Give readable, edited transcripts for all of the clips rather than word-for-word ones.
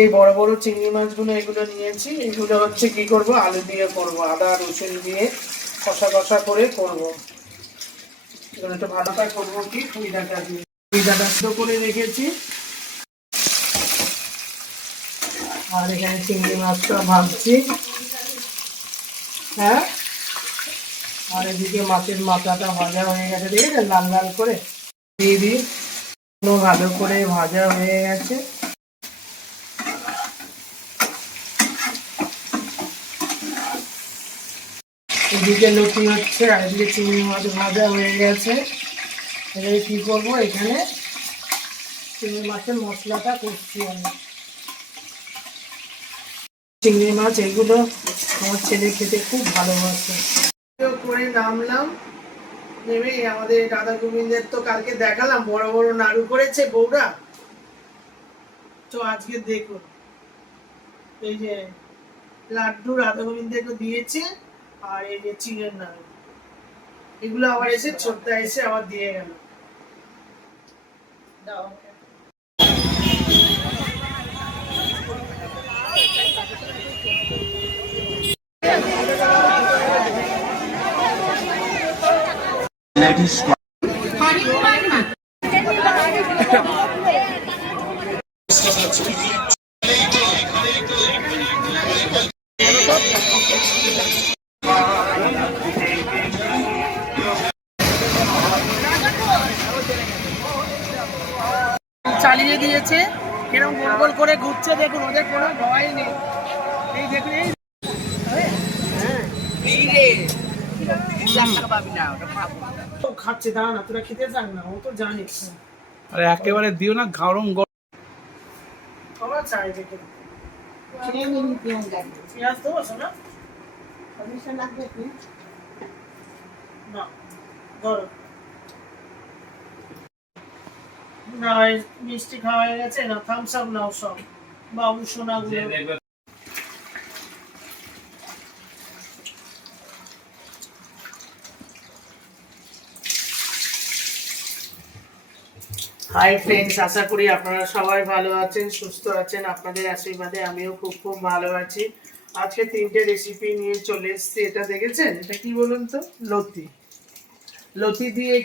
এই বড় বড় চিংড়ি মাছগুলো এগুলো নিয়েছি, এগুলো হচ্ছে কি করব, আলু দিয়ে করব, আদা রসুন দিয়ে কষা কষা করে করব। এগুলো একটু ভালো করে করবো কি, পুঁই ডাঁটা দিয়ে পুঁই ডাঁটা করে রেখেছি। আর এখানে চিংড়ি মাছটা ভাজছি। হ্যাঁ, আর এদিকে মাছের মাথাটা ভাজা হয়ে গেছে, দেখেছেন লাল লাল করে দিয়ে দিই, ভালো করে ভাজা হয়ে গেছে। এদিকে লতি হচ্ছে আর এদিকে চিংড়ি মাছ ভাজা হয়ে গেছে। এবারে কি করবো, এখানে চিংড়ি মাছের মশলাটা করছি আমি। চিংড়ি মাছ এগুলো আমার ছেলে খেতে খুব ভালোবাসে। করে নামলাম, নেমে আমাদের রাধা গোবিন্দের তো কালকে দেখালাম বড় বড় নাড়ু করেছে বউরা। তো আজকে দেখুন, এই যে লাড্ডু রাধা গোবিন্দকে দিয়েছে, আর এই যে চিড়ের নাড়ু, এগুলো আবার এসে ছোট্টা এসে আবার দিয়ে গেল। চালিয়ে দিয়েছে, এরকম গোল গোল করে ঘুরছে, দেখুন ওদের কোনো ভয় নেই। এই দেখুন, খাচ্ছে, দাঁড়া না, তোরা খেতে চান না, ও তো জানিস। আরে একেবারে দিও না, গরম গরম চাই দেখে পেঁয়াজ দেবো না, ধরো না, মিষ্টি খাওয়া হয়ে গেছে না, থামস আপ নাও সব বাবু সোনা গুলো। হাই ফ্রেন্ডস, আশা করি আপনারা সবাই ভালো আছেন, সুস্থ আছেন। আপনাদের আশীর্বাদে আমিও খুব খুব ভালো আছি। আজকে 3টে রেসিপি নিয়ে চলে এসেছি। এটা দেখেছেন, এটা কি বলুন তো, লতি। লতি দিয়ে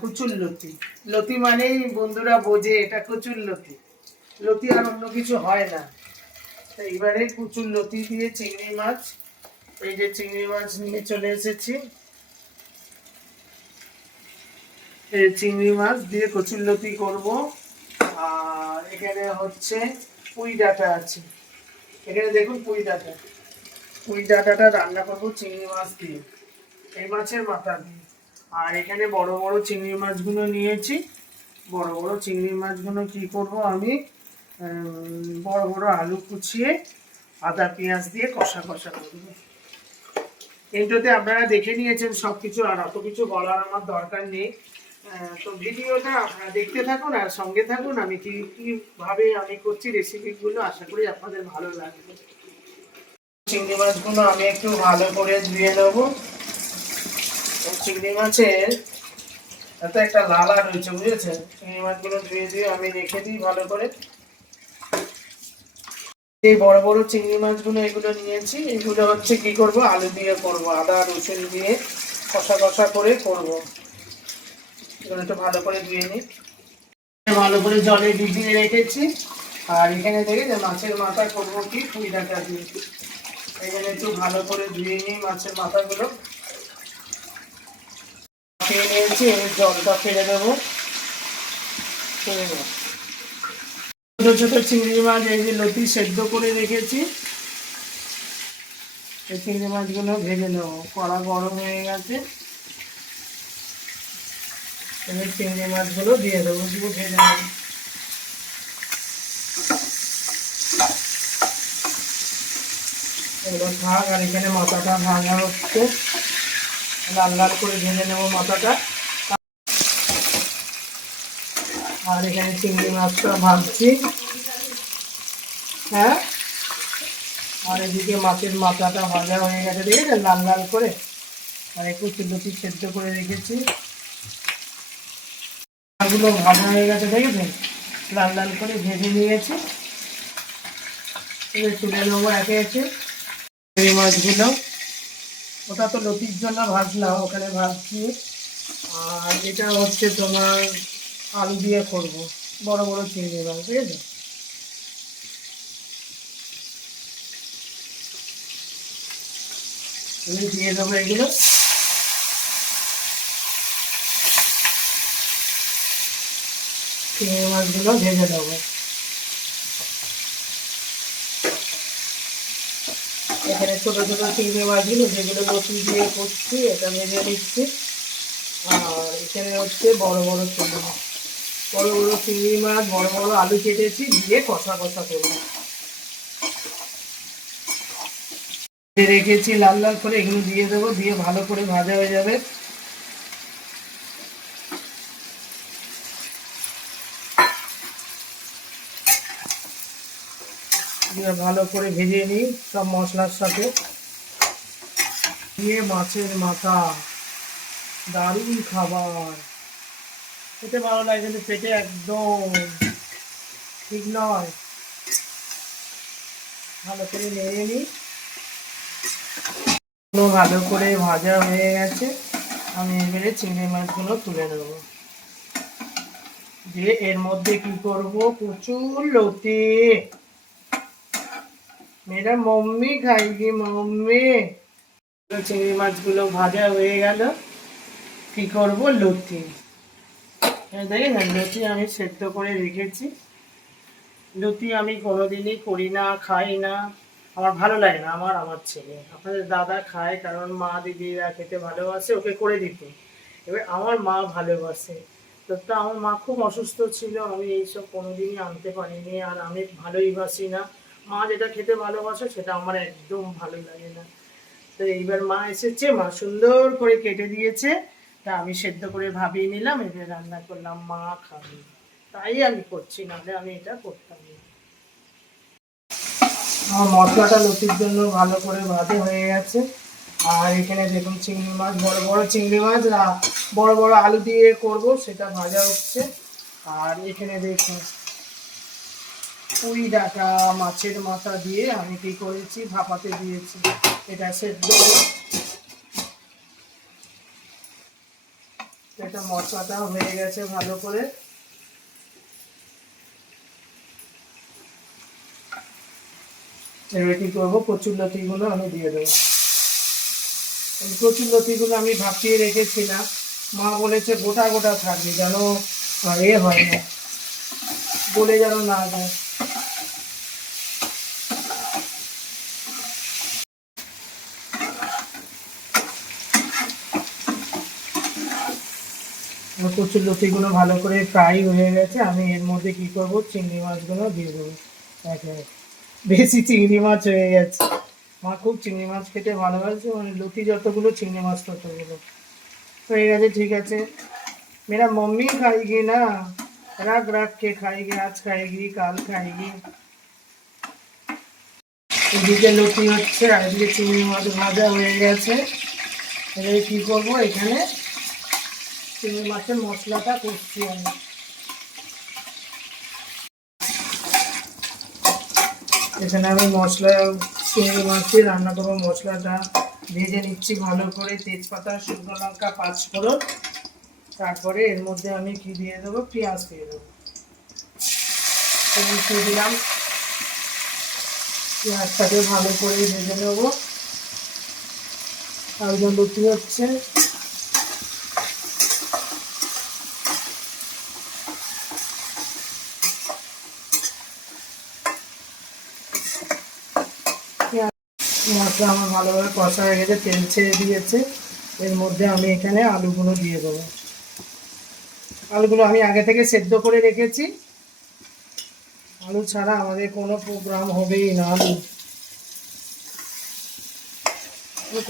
কুচুর লতি। লতি মানেই বন্ধুরা বোঝে এটা কুচুর লতি। লতি আর অন্য কিছু হয় না। তো এবারে কুচুর লতি দিয়ে চিংড়ি মাছ, এই যে চিংড়ি মাছ নিয়ে চলে এসেছি, চিংড়ি মাছ দিয়ে কচুরলতি করব। আর এখানে হচ্ছে পুঁই ডাঁটা আছে, এখানে দেখুন পুঁই ডাঁটাটা রান্না করব চিংড়ি মাছ দিয়ে, এই মাছের মাথা দিয়ে। আর এখানে বড় বড় চিংড়ি মাছগুলো নিয়েছি। বড় বড় চিংড়ি মাছগুলো কি করব, আমি বড় বড় আলু কুচিয়ে আদা পেঁয়াজ দিয়ে কষা কষা করব। এটাতে আপনারা দেখে নিয়েছেন সবকিছু, আর অত কিছু বলার আমার দরকার নেই। তো ভিডিওটা আপনারা দেখতে থাকুন আর সঙ্গে থাকুন। আমি কিভাবে আমি করছি রেসিপিগুলো, আশা করি আপনাদের ভালো লাগবে। চিংড়ি মাছগুলো আমি একটু ভালো করে ধুয়ে নেবো। চিংড়ি মাছের এত একটা লালা রয়েছে, বুঝেছেন। চিংড়ি মাছগুলো ধুয়ে আমি রেখে দিই ভালো করে। এই বড় বড় চিংড়ি মাছগুলো এগুলো নিয়েছি, এগুলো হচ্ছে কি করব, আলু দিয়ে করব, আদা রসুন দিয়ে কষা কষা করে করব। এগুলো একটু ভালো করে ধুয়ে নিই, ভালো করে জলে ভিজিয়ে রেখেছি। আর এখানে দেখে যে মাছের মাথা করবো কি, পুঁই ডাঁটা দিয়ে। এখানে একটু ভালো করে ধুয়ে নিই মাছের মাথাগুলো। খেয়ে নিয়েছি, এর জলটা ফেলে দেবো। ছোট ছোট চিংড়ি মাছ এই যে লতি সেদ্ধ করে রেখেছি, এই চিংড়ি মাছগুলো ভেজে নেবো। কড়া গরম হয়ে গেছে, এবার চিংড়ি মাছগুলো দিয়ে দেবো, দিয়ে ভেজে নেবো। এবার ভাগ, আর এখানে মাথাটা ভাঙা হচ্ছে, লাল লাল করে ভেজে নেবো মাথাটা। আর এখানে চিংড়ি মাছটা ভাজছি। হ্যাঁ, আর এদিকে মাছের মাথাটা ভাজা হয়ে গেছে, দেখেছেন লাল লাল করে। আর একটু লতি সেদ্ধ করে রেখেছি, এগুলো ভাজা হয়ে গেছে, দেখেছেন লাল লাল করে ভেজে নিয়েছি। এবার তুলে নেবো একে একে চিংড়ি মাছগুলো। ওটা তো লতির জন্য ভাজলাম, ওখানে ভাজছি। আর এটা হচ্ছে তোমার আলু দিয়ে করবো, বড় বড় চিংড়ি মাছ, ঠিক আছে। দিয়ে দেবো এগুলো। চিংড়ি মাছগুলো ভেজে দেবো। এখানে ছোটো ছোটো চিংড়ি মাছগুলো যেগুলো লতি দিয়ে করছি এটা ভেজে নিচ্ছি। আর এখানে হচ্ছে বড় বড় চিংড়ি মাছ, বড় বড় চিংড়ি মাছ, বড় বড় আলু কেটেছি, দিয়ে কষা কষা করবো। রেখেছি লাল লাল করে, এগুলো দিয়ে দেবো, দিয়ে ভালো করে ভাজা হয়ে যাবে। ভালো করে ভেজে নিই সব মশলার সাথে। দিয়ে মাছের মাথা, দারুণ খাবার, খেতে ভালো লাগে কিন্তু পেটে একদম ঠিক নয়। ভালো করে নেড়ে নিই। ভালো করে ভাজা হয়ে গেছে, আমি এবারে চিংড়ি মাছগুলো তুলে নেবো। দিয়ে এর মধ্যে কি করব, প্রচুর লতি। মেরা মম্মি খাইগি মম্মি। চিংড়ি মাছগুলো ভাজা হয়ে গেল, কি করব, লতি। দেখেন লতি আমি সেদ্ধ করে রেখেছি। লতি আমি কোনোদিনই করি না, খাই না, আমার ভালো লাগে না। আমার ছেলে, আপনাদের দাদা খায়, কারণ মা দিদিরা খেতে ভালোবাসে, ওকে করে দিত। এবার আমার মা ভালোবাসে তো আমার মা খুব অসুস্থ ছিল, আমি এইসব কোনোদিনই আনতে পারিনি। আর আমি ভালোই বাসি না, মা যেটা খেতে ভালোবাসে সেটা আমার একদম ভালো লাগে না। তো এইবার মা এসেছে, মা সুন্দর করে কেটে দিয়েছে, তা আমি সেদ্ধ করে ভাবিয়ে নিলাম, এবার রান্না করলাম, মা খাবে তাই আমি করছি, নাহলে আমি এটা করতাম না। আমার মশলাটা লতির জন্য ভালো করে ভাজা হয়ে গেছে। আর এখানে দেখুন চিংড়ি মাছ, বড় বড় চিংড়ি মাছ, বড় বড় আলু দিয়ে করব, সেটা ভাজা হচ্ছে। আর এখানে দেখুন পুঁই ডাঁটা, মাছের মাথা দিয়ে আমি কি করেছি, ভাপাতে দিয়েছি, এটা সেদ্ধ। এটা মশলাটা হয়ে গেছে ভালো করে। এবার কি করবো, কচুরলতিগুলো আমি দিয়ে দেবো। কচুরলতিগুলো আমি ভাপিয়ে রেখেছিলাম, মা বলেছে গোটা গোটা থাকবে, যেন এ হয় না, বলে যেন না যায়। কচুরলতিগুলো ভালো করে ফ্রাই হয়ে গেছে, আমি এর মধ্যে কি করব, চিংড়ি মাছগুলো দিয়ে দেবো। বেশি চিংড়ি মাছ হয়ে গেছে, মা খুব চিংড়ি মাছ খেতে ভালোবাসে, মানে লতি যতগুলো চিংড়ি মাছ ততগুলো হয়ে গেছে। ঠিক আছে, मेरा मम्मी खाएगी ना, रख रख के खाएगी, आज खाएगी কাল খাইগি। এদিকে লতি হচ্ছে আর এদিকে চিংড়ি মাছ ভাজা হয়ে গেছে। এবারে কি করবো, এখানে চিংড়ি মাছের মশলাটা করছি আমি। এখানে আমি মশলা, চিংড়ি মাছে রান্না করবো, মশলাটা ভেজে নিচ্ছি ভালো করে, তেজপাতা, শুকনো লঙ্কা, পাঁচফোড়ন। তারপরে এর মধ্যে আমি কি দিয়ে দেবো, পেঁয়াজ দিয়ে দেবো। দিয়ে দিলাম, পেঁয়াজটাকে ভালো করে ভেজে নেবো। আর লতি হচ্ছে, মশলা আমার ভালোভাবে কষা হয়ে গেছে, তেল ছেড়ে দিয়েছে। এর মধ্যে আমি এখানে আলুগুলো দিয়ে দেবো। আলুগুলো আমি আগে থেকে সেদ্ধ করে রেখেছি, আলু ছাড়া আমাদের কোনো প্রোগ্রাম হবেই না। আলু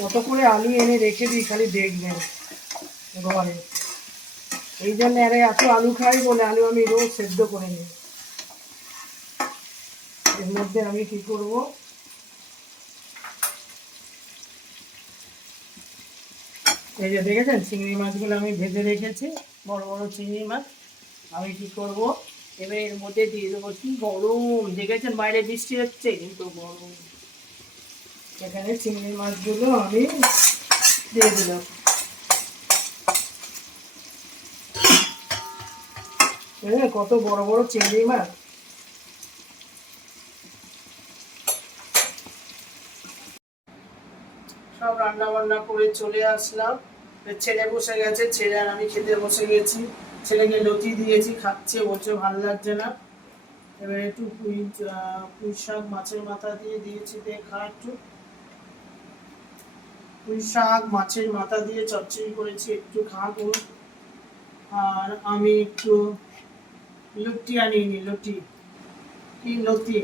কত করে আলু এনে রেখে দিই, খালি দেখবেন ঘরে। এই জন্য আরে এত আলু খাই বলে আলু আমি রোজ সেদ্ধ করে নিই। এর মধ্যে আমি কি করব, এই যে দেখেছেন চিংড়ি মাছগুলো আমি ভেজে রেখেছি, বড় বড় চিংড়ি মাছ। আমি কি করব, এবার এর মধ্যে দিয়ে দেবো, কি গরম দেখেছেন, বাইরে বৃষ্টি হচ্ছে কিন্তু গরম। এখানে চিংড়ি মাছগুলো আমি দিয়ে দিলাম। কত বড় বড় চিংড়ি মাছ। সব রান্না বান্না করে চলে আসলাম, ছেলে বসে গেছে, ছেলে আর আমি খেতে বসে গেছি। ছেলেকে লতি দিয়েছি, খাচ্ছে, বলছে ভালো লাগছে না। এবার একটু পুঁই শাক মাছের মাথা দিয়ে দিয়েছি, দিয়ে খা একটু। পুঁই শাক মাছের মাথা দিয়ে চচ্চড়ি করেছি, একটু খা করুন। আর আমি একটু লতি আনিনি, লতি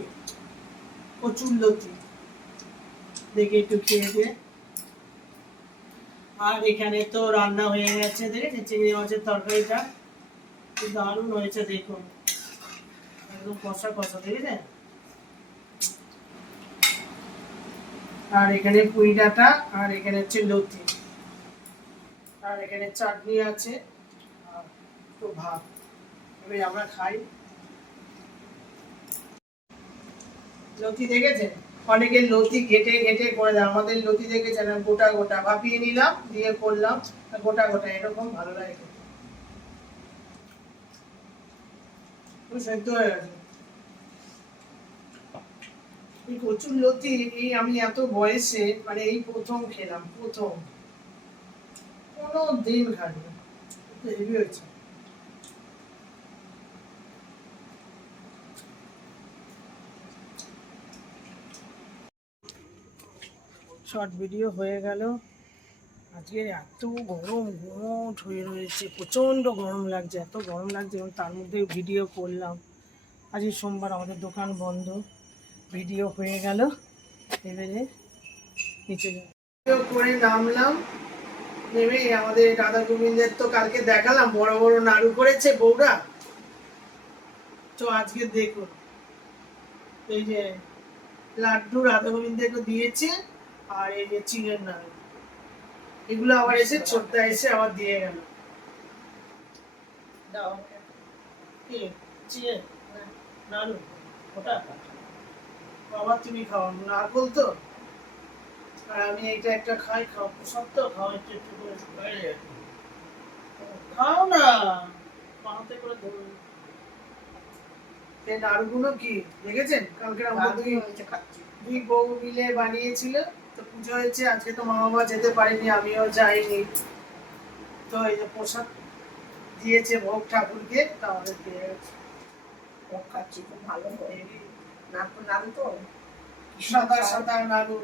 কচুর লতি দেখে একটু খেয়ে দিয়ে। আর এখানে তো রান্না হয়ে গেছে, দেখেছি চিংড়ি মাছের তরকারিটা দারুণ হয়েছে, দেখুন একদম কষা কষা, দেখেছেন। আর এখানে পুঁই ডাঁটা, আর এখানে হচ্ছে লতি, আর এখানে চাটনি আছে, আর একটু ভাত। এবার আমরা খাই। লতি দেখেছেন, অনেকে লতি ঘেটে ঘেটে করে দেয়, আমাদের লতি দেখেছেন গোটা গোটা ভাপিয়ে নিলাম, দিয়ে করলাম গোটা গোটা, এরকম ভালো লাগে খেতে। সেদ্ধ হয়ে গেছে এই কচুর লতি। এই আমি এত বয়সে মানে এই প্রথম খেলাম, প্রথম, কোনো দিন খাইনি, হেভি হয়েছে। শর্ট ভিডিও হয়ে গেল। আজকে এত গরম গুমোট হয়ে রয়েছে, প্রচণ্ড গরম লাগছে, এত গরম লাগছে, এবং তার মধ্যে ভিডিও করলাম। আজকে সোমবার, আমাদের দোকান বন্ধ। ভিডিও হয়ে গেল, এবারে নিচে ভিডিও করে নামলাম। নেমে আমাদের রাধা গোবিন্দের তো কালকে দেখালাম, বড় বড় নাড়ু করেছে বউরা। তো আজকে দেখুন, এই যে লাড্ডু রাধা গোবিন্দকে দিয়েছে, আর এই যে চিড়ের নাড়ু, এগুলো আবার এসে ছোটদা এসে আবার দিয়ে গেল। কি চিড়ে নাড়ু, ওটা আবার তুমি খাও, নারকোল তো, আর আমি এইটা একটা খাই, খাও সব তো খাও, একটু একটু করে খাও না, হাতে করে ধরুন। এই নাড়ুগুলো কি দেখেছেন, কালকে আমরা দুই বউ মিলে বানিয়েছিল। তো পুজো হয়েছে আজকে, তো মা বাবা যেতে পারেনি, আমিও যাইনি। তো এই যে প্রসাদ দিয়েছে ভোগ ঠাকুরকে, তা আমাদের দিয়ে গেছে। ভোগ খাচ্ছি, খুব ভালো নাড়ু, তো সাদা সাদা নাড়ু।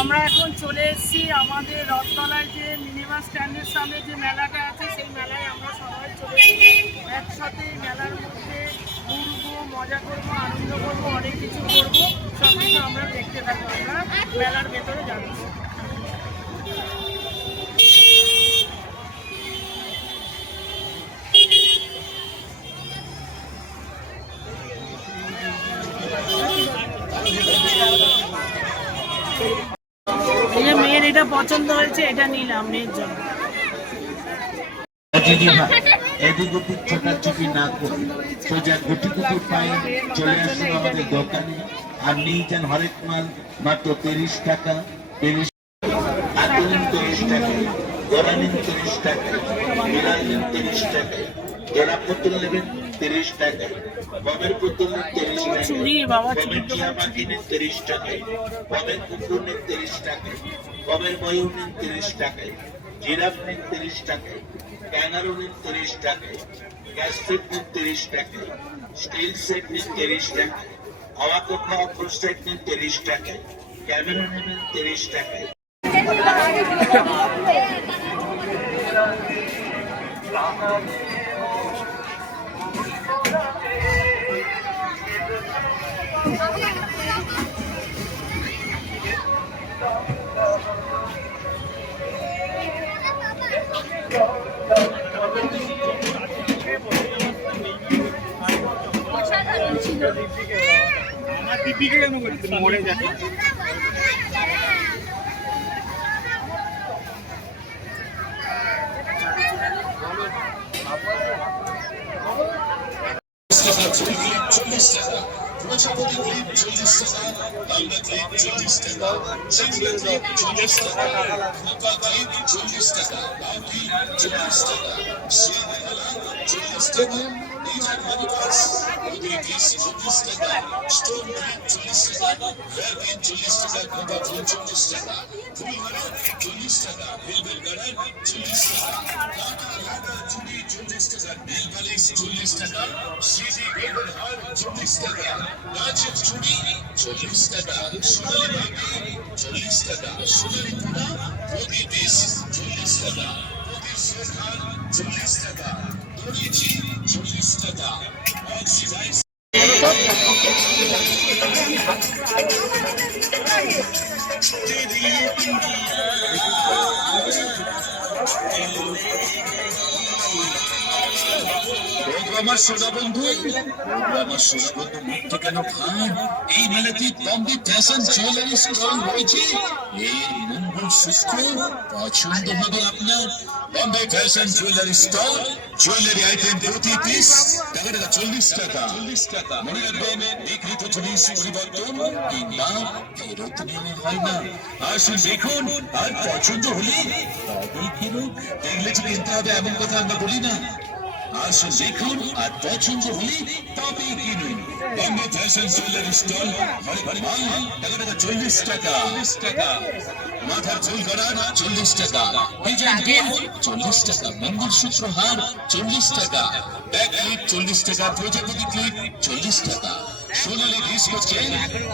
আমরা এখন চলে এসেছি আমাদের রথতলায় যে মিনিবাস স্ট্যান্ডের সামনে যে মেলাটা আছে, সেই মেলায় আমরা সবাই চলে এসেছি একসাথে। মেলার মধ্যে ঘুরবো, মজা করবো, আনন্দ করবো, অনেক কিছু করবো, সব কিছু আমরা দেখতে থাকবো। আমরা মেলার ভেতরে যাচ্ছি। মেয়ের এটা পছন্দ হয়েছে, এটা নিলাম মেয়ের জন্য। এদিক ওদিক ছোটাছুটি না করে সোজা গুটি গুটি পায়ে চলে আসুন আমাদের দোকানে, আর নিয়ে যান হরেক মাল মাত্র 30 টাকা। 30 আতলিন 30 টাকা, গোড়ালিন 30 টাকা, বিলালিন 30 টাকা, জোড়া পুতুল নেবেন 30 টাকা, বমের পুতুল 30 টাকা, বমের টিয়া পাখি নেন 30 টাকায়, বমের কুকুর নেন 30 টাকায়, বমের ময়ূর নেন 30 টাকায়, জিরাফ নেন 30 টাকায়, ক্যাঙ্গারু নেন 30 টাকায়, গ্যাস সেট নেন 30 টাকায়, স্টিল সেট নেন 30 টাকায়, হাওয়া কোঠা অফ সেট নেন 30 টাকায়, ক্যামেরা নেবেন 30 টাকায়। আমার দিদিকে কেন বলছেন, মরে যাচ্ছে। 40 টাকা, প্রজাপতি ক্লিপ 40 টাকা, বাংলা ক্লিপ 40 টাকা, সিলভার ক্লিপ 40 টাকা, মোটা ক্লিপ 40 টাকা, বাউটি 40 টাকা, শিয়াল খেলা 40 টাকা, ডিজাইন মানিকাস ওদিকে 40 টাকা, স্টোন ক্লিপ 40 টাকা, ভ্যারবিন 40 টাকা, কোটা ফুল 40 টাকা, ফুলমালা 40 টাকা, বেলবেল গাড়ার 40 টাকা, লাদা চুড়ি 40 টাকা, নেল পালিশ 40 টাকা, সিজি গোল্ডের হার 40 টাকা, গাছের চুড়ি 40 টাকা, সোনালি ভাবি 40 টাকা, সোনালি পোনা প্রতি পিস 40 টাকা, প্রতি শেখার 40 টাকা, দড়িচি 40 টাকা, অক্সিডাইজ আমার সোনা বন্ধু, আমার সোনা বন্ধু মুক্তি কেন খান? এই মেলাতে বম্বে ফ্যাশন জুয়েলারি স্টল রয়েছে। এর মঙ্গল সূত্র পছন্দ হবে আপনার। Bombay fashion jewellery stall, jewellery item প্রতি পিস টাকা 40 টাকা। মনে রাখবেন, বিক্রিত জিনিস পরিবর্তন কিংবা ফেরত নেওয়া হয় না। আসুন দেখুন, আর পছন্দ হলে তবেই কিনুন। দেখলে যে কিনতে হবে এমন কথা আমরা বলি না। আসুন দেখুন, আর পছন্দ হলে তবেই কিনুন। বম্বে ফ্যাশন জুয়েলারি স্টল, মাল টাকা 40 টাকা। মাথার চুল করার 40 টাকা, ডিজাইন গোল 40 টাকা, মঙ্গলসূত্র হার 40 টাকা, ব্যাক ক্লিপ 40 টাকা, প্রজাপতি ক্লিপ 40 টাকা, সোনালী ডিস্কো চেন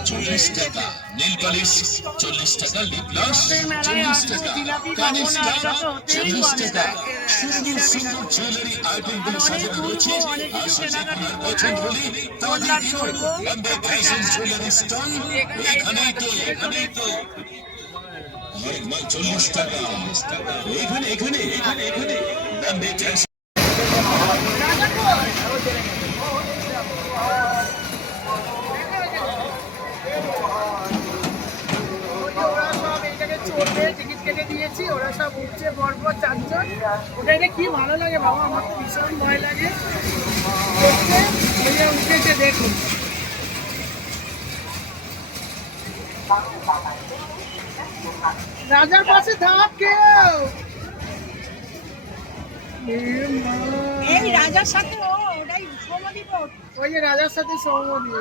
40 টাকা, নেল পালিশ 40 টাকা, লিপ গ্লস 40 টাকা, কানের স্টার 40 টাকা। সুন্দর সুন্দর জুয়েলারি আইটেমগুলো সাজানো রয়েছে। আসুন দেখুন, আর পছন্দ হলে তবেই কিনুন। বম্বে ফ্যাশন জুয়েলারি স্টল, এখানেই তো হরেক মাল 40 টাকা। এখানে বম্বে ফ্যাশন টিকিট কেটে দিয়েছি, ওরা সব উঠছে পরপর 4 জন। ওটাকে কি ভালো লাগে বাবা, আমার তো ভীষণ ভয় লাগে। উঠেছে দেখুন, রাজার পাশে থাক কেউ। এই রাজার সাথে ওটাই সমাধি পথ। ওই যে রাজার সাথে সৌমদি।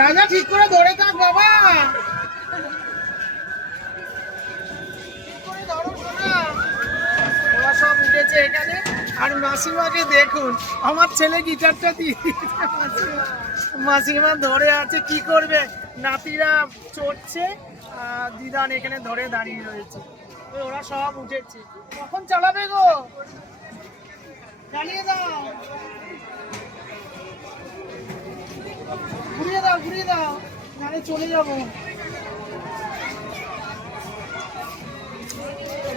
রাজা ঠিক করে ধরে থাক বাবা, ঠিক করে ধরো সোনা। ওরা সব উঠেছে এখানে। আর মাসিমাকে দেখুন, আমার ছেলে গিটারটা দিয়ে মাসিমা ধরে আছে, কি করবে? নাতিরা চড়ছে, দিদান এখানে ধরে দাঁড়িয়ে রয়েছে। ওরা সব উঠেছে, কখন চালাবে গো? চালিয়ে দাও, ঘুরিয়ে দাও, নাহলে চলে যাবো।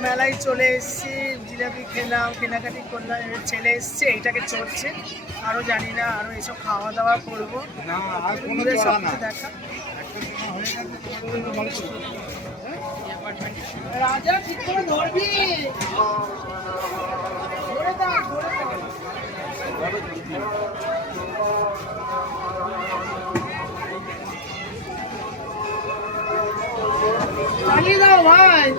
মেলায় চলে এসছি, জিলাপি খেলাম, কেনাকাটি করলাম। এবার ছেলে এসছে, এইটাকে চড়ছে। আরো জানি না, আরো এসব খাওয়া দাওয়া করবো। দেখা রাজা, ঠিক করে ধরবি, ধরে দাও। চালিয়ে দাও ভাই।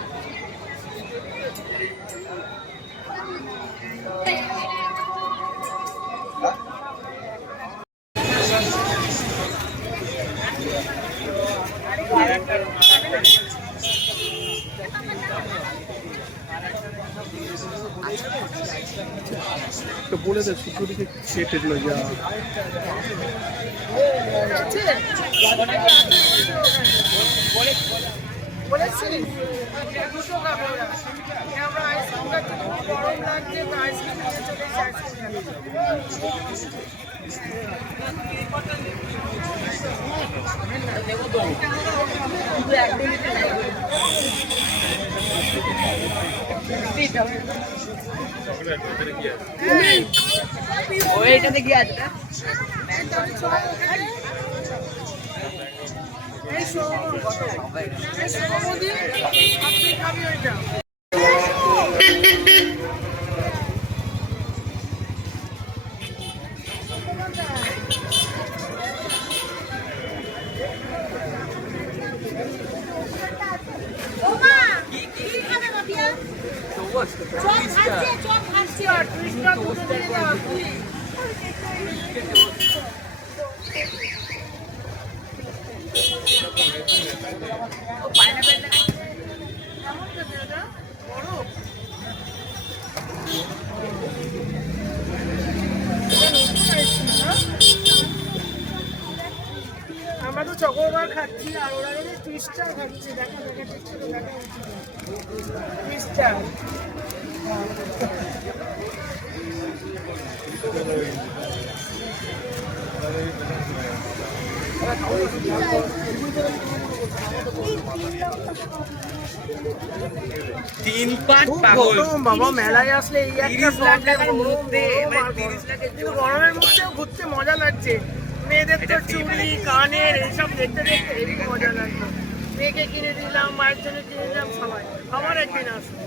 তো বলে দে সুন্দরীকে কেটে দিল যা বলেছি দুটো খাবে ওরা। আমরা আইসক্রিম খাচ্ছি, খুব গরম লাগছে, তো আইসক্রিম নিয়ে চলে ওইটাতে কি আছে? এই সৌমদি, আপনি খাবি ওইটা। চপ খাচ্ছে টুইস্টার দুটো দিয়ে দাও ও পাইনাপেল না কেমন খেতে এটা বড় আমরা তো চকোবার খাচ্ছি আর ওরা টুইস্টার খাচ্ছে দেখা টুইস্টার তিন পাঁচ পাগল বাবা মেলায় আসলে এই একটা 30 লাখ টাকার problem, মধ্যে, ও মানে মা 30 লাখের কিন্তু গরমের মধ্যেও ঘুরতে মজা লাগছে মেয়েদের তো চুড়ি কানের এইসব দেখতে দেখতে হেবি মজা লাগলো মেয়েকে কিনে দিলাম মায়ের জন্য কিনে দিলাম সবাই আমার একদিন আসবে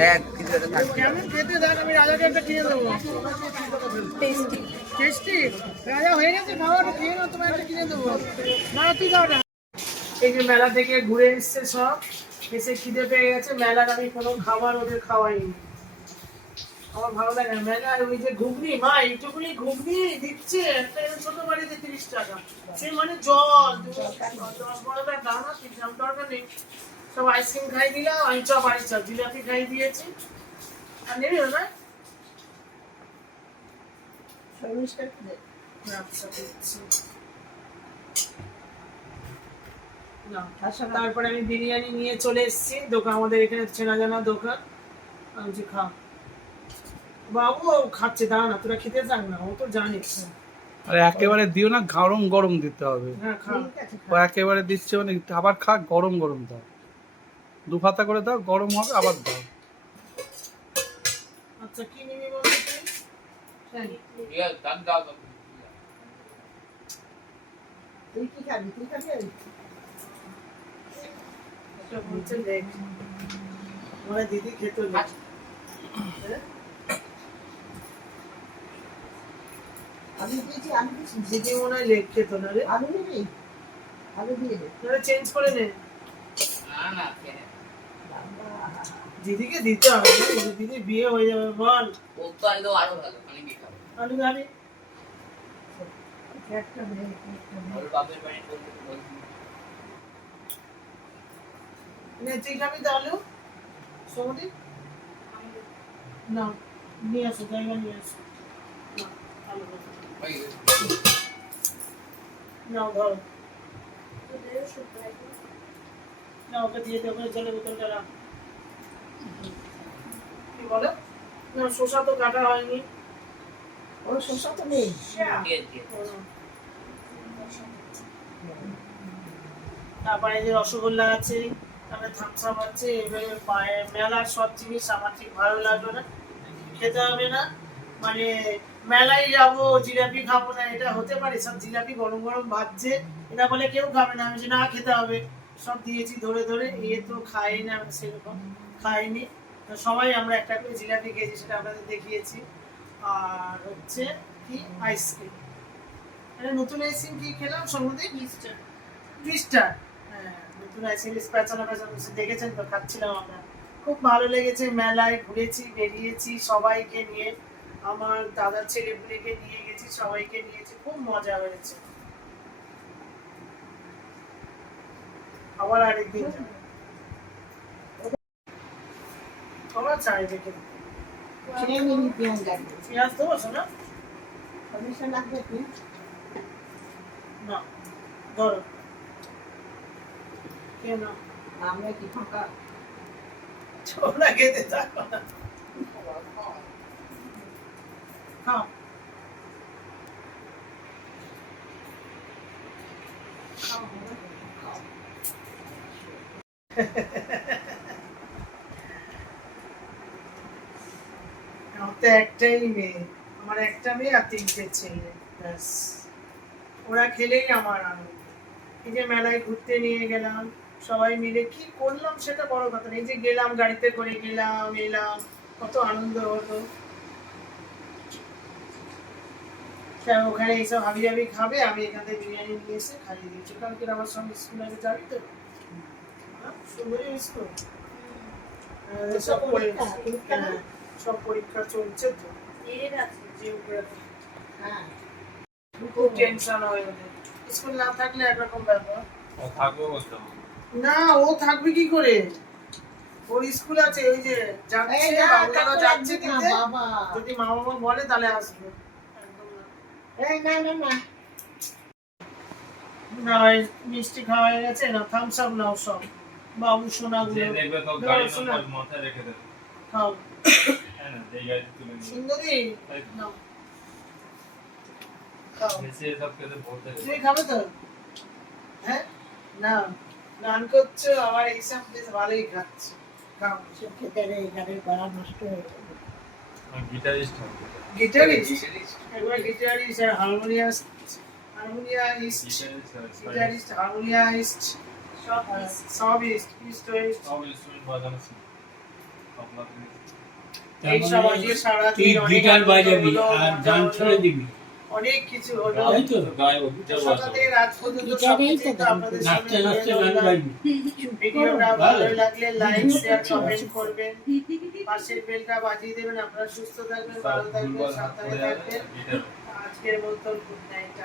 দেখ কিছু একটা থাকবে কেমন খেতে দেখ আমি রাজাকে একটা কিনে দেবো টেস্টি রাজা হয়ে গেছে খাওয়াটা খেয়ে নাও তোমার একটা কিনে দেবো না তুই খাও না এই যে মেলা থেকে ঘুরে এসছে সব এসে খিদে পেয়ে গেছে মেলার আমি কোনো খাবার ওদের খাওয়াইনি আমার ভালো লাগে না মেলার ওই যে ঘুগনি মা এইটুকুনি ঘুগনি দিচ্ছে একটা এরকম ছোট বাড়িতে 30 টাকা সে মানে জল 10-12 দাম আছে দাম দরকার নেই সব আইসক্রিম খাই দিলাম আমি চপ জিলাপি খাই দিয়েছি আর নেবে না আচ্ছা দিচ্ছি না তারপরে আমি বিরিয়ানি নিয়ে চলে এসেছি দোকান আমাদের এখানে চেনা জানা দোকান আমি যে খা বাবু ও খাচ্ছে দাঁড়া না তোরা খেতে চান না ও তো জানিস আরে একেবারে দিও না গরম গরম দিতে হবে হ্যাঁ খা ও একেবারে দিচ্ছে মানে আবার খা গরম গরম দাও দু পাতা করে দাও গরম হবে আবার দাও আচ্ছা কি নিবি বলতো তুই কি খাবি এটা বলছে দেখ আমার দিদি খেতে দেখ দিদি মনে হয় লেগ খেত না রে চেঞ্জ করে নে দিদিকে দিতে হবে না দিদি বিয়ে হয়ে যাবে বল আলু খাবি তুই খাবি তো আলু সৌদি না নিয়ে আসো জায়গা নিয়ে আসো নাও ধরো না ওকে দিয়ে দে ওখানে জলের বোতলটা রাখ কি বলো না শসা তো কাটা হয়নি ও শসা তো নেই তারপরে যে রসগোল্লা আছে তারপরে থামস আপ আছে এবারে মেলার সব জিনিস আমার ঠিক ভালো লাগলো না খেতে হবে না মানে মেলায় যাবো জিলাপি খাবো না এটা হতে পারে সব জিলাপি গরম গরম ভাজছে এটা বলে কেউ খাবে না আমি যে না খেতে হবে সব দিয়েছি ধরে ধরে এ তো খাই না সেরকম খাইনি তো সবাই আমরা একটা করে জিলাপি খেয়েছি সেটা আপনাদের দেখিয়েছি আর হচ্ছে কি আইসক্রিম এটা নতুন আইসক্রিম কি খেলাম সমুদ্রে টুইস্টার হ্যাঁ নতুন আইসক্রিম স্প্যাচালা দেখেছেন তো খাচ্ছিলাম আমরা খুব ভালো লেগেছে মেলায় ঘুরেছি বেরিয়েছি সবাইকে নিয়ে আমার দাদার ছেলেপুলেকে নিয়ে গেছি সবাইকে নিয়েছি খুব মজা হয়েছে আবার আরেকদিন আমার চাইবে কিন্তু পেঁয়াজ দেবো শোনা না ধরো কেন আমরা কি ফাঁকা ছোলা খেতে থাকো না খাও একটাই মেয়ে আমার একটা মেয়ে আর 3টে ছেলে ব্যাস ওরা খেলেই আমার আনন্দ এই যে মেলায় ঘুরতে নিয়ে গেলাম সবাই মিলে কি করলাম সেটা বড় কথা নেই যে গেলাম গাড়িতে করে গেলাম এলাম কত আনন্দ হলো ওখানে এইসব হাবি হাবি খাবে আমি এখান থেকে বিরিয়ানি নিয়ে এসে খাইয়ে দিচ্ছি কালকে আমার সঙ্গে স্কুলে যাবি তো সুন্দরী স্কুল সব পরীক্ষা, পরীক্ষা না? সব পরীক্ষা চলছে তো এর আছে জিওগ্রাফি হ্যাঁ খুব টেনশন হয় ওদের স্কুল না থাকলে একরকম ব্যাপার না ও থাকবে কি করে ওর স্কুল আছে ওই যে যাচ্ছে এই না, বাবুরা কাকু যাচ্ছে লাগবে না, দিতে বাবা। যদি মা বাবা বলে তাহলে আসবে একদম না। এই না না না না এই মিষ্টি খাওয়া হয়ে গেছে না থামস আপ নাও সব বাবু সোনাগুলো দেখবে তো ধরো, গাড়ি শোনা। নম্বর মাথায় রেখে দেবে খাও হ্যাঁ না এই গাড়ি তুলে নিয়ে সুন্দরী নাও খাও এসে সব কেটে বলতে তুমি খাবে তো হ্যাঁ না গান করছো আবার এইসব বেশ ভালোই খাচ্ছে খাও সব খেতে রে গাড়ির গলা নষ্ট হয়ে যাবে গিটারিস্ট হবে গিটারিস্ট একবার গিটারিস্ট আর হারমোনিয়ামিস্ট গিটারিস্ট হারমোনিয়ামিস্ট সব ইস্ট সব ইনস্ট্রুমেন্ট বাজানো ছিল আপনাদের এই সব আজকে সারাদিন তুই অনেক গিটার আনন্দ বাজাবি হলো, আর মজা গান হলো, ছেড়ে দিবি অনেক কিছু হলো তাই তো গায়ক গিটার সকাল বাজাবে থেকে রাত পর্যন্ত গিটারেই সবকিছুই তো তো আপনাদের নাচতে সঙ্গে নাচতে করে গান বললাম। গাইবি ভিডিওটা ভালো। ভালো লাগলে লাইক শেয়ার কমেন্ট করবেন পাশের বেলটা বাজিয়ে দেবেন আপনারা সুস্থ থাকবেন সব ভালো থাকবেন ভুলভাল হাত সাবধানে পড়ে যাবে থাকবেন গিটার আজকের মতো গুড নাইট